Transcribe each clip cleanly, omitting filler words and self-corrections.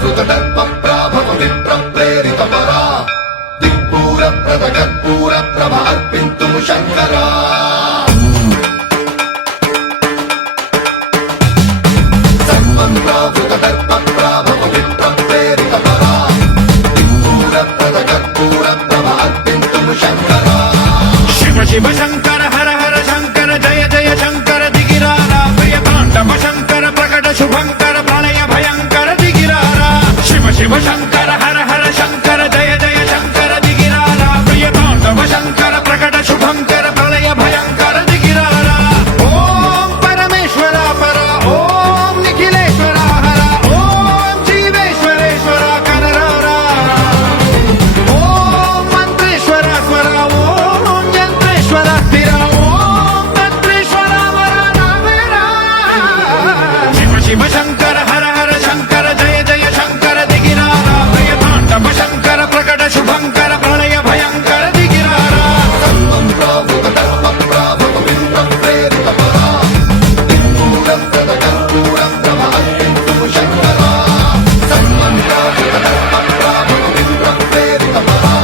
దర్పప్రాభవ విప్రప్రేరిత పరా దిక్పూర ప్రదగత్పూర ప్రభ అర్పింతుము శంకరా సర్వంప్రావృత దర్పప్రాభవ విప్రప్రేరిత పరా దిక్పూర ప్రదగత్పూర ప్రభ అర్పింతుము శంకరా శివ శివ శంకర హర హర శంకర జయ జయ శంకర దిగిరారా ప్రియ తాండవ శంకర ప్రకట శుభంకర ప్రళయ భయంకర దిగిరారా శివ శివ శంకర హర హర శంకర జయ జయ శంకర దిగిరారా ప్రియ తాండవ శంకర ప్రకట శుభంకర ప్రళయ భయంకర దిగిరారా ఓం పరమేశ్వర పర ఓం నిఖిలేశ్వర హర ఓం జీవేశ్వరేశ్వర కనరారా ఓం మంత్రేశ్వర స్వర ఓం యంత్రేశ్వర స్థిర ఓం తంత్రేశ్వర వర నావేరా శివ శివ శంకర హర హర శంకర జయ జయ శంకర దిగిరారా ప్రియ తాండవ శంకర ప్రకట శుభంకర ప్రళయ భయంకర దిగిరారా సర్వంప్రావృత దర్పప్రాభవ విప్రప్రేరిత పరా దిక్పూర ప్రదగత్పూర ప్రభ అర్పింతుము శంకరా సర్వంప్రావృత దర్పప్రాభవ విప్రప్రేరిత పరా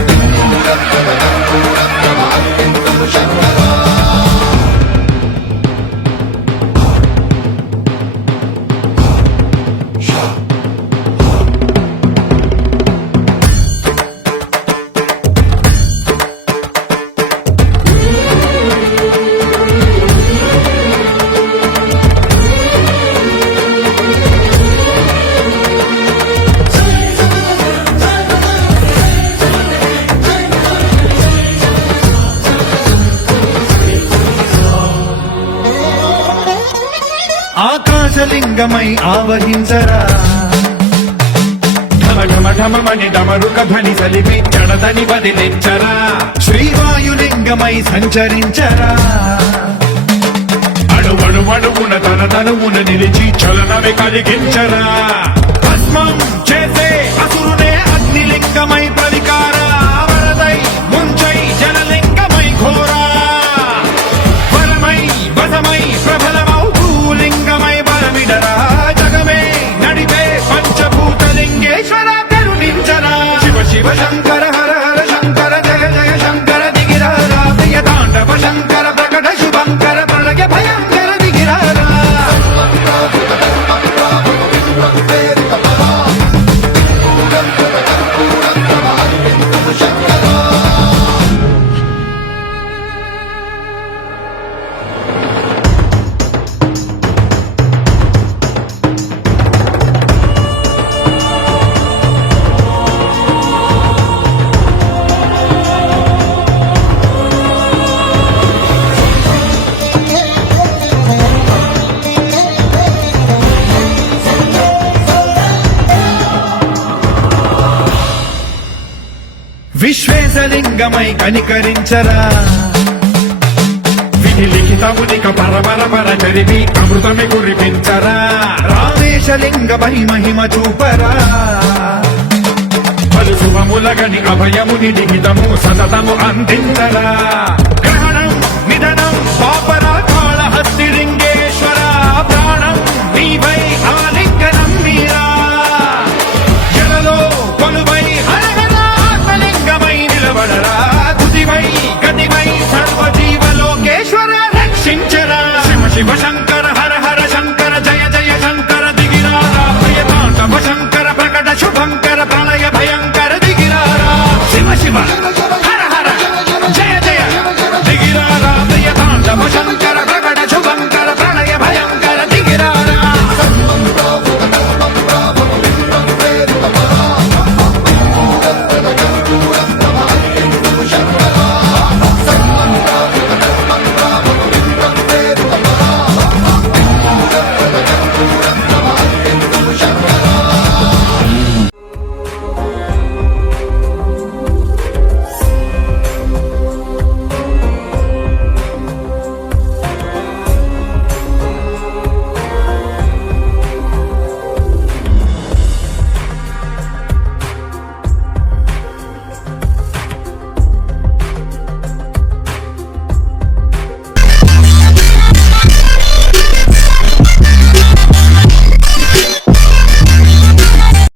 దిక్పూర ప్రదగత్పూర ప్రభ అర్పింతుము శంకరా ఆకాశలింగమై ఆవహించరా ఢమ ఢమ ఢమమని డమరుక ధ్వని సలిపి జడదని వదిలించరా శ్రీవాయులింగమై సంచరించరా అణువణువున తన తనువున నిలిచి చలనమే కలిగించరా భస్మం చేసే అసురునే అగ్నిలింగమై ప్రవికారా వరదై ముంచై జలలింగమై ఘోరా వరమై వసమై ప్రబలమౌ భూలింగమై బలమిడరా జగమే నడిపే పంచభూతలింగేశ్వర కరుణించరా శివ శివ శంకర హర హర శంకర జయ జయ శంకర దిగిరారా ప్రియ తాండవ శంకర ప్రకట శుభంకర ప్రళయ భయంకర దిగిరారా సర్వంప్రావృత దర్పప్రాభవ విప్రప్రేరిత పరా దిక్పూర ప్రదగత్పూర ప్రభ అర్పింతుము శంకరా విశ్వేశలింగమై కనికరించరా విధి లిఖితమునిక పరపర పర చరివి అమృతమి కురిపించరా రామేశలింగమై మహిమ చూపరా పలు శుభములగని అభయముని లిఖితము సతతము అందించరా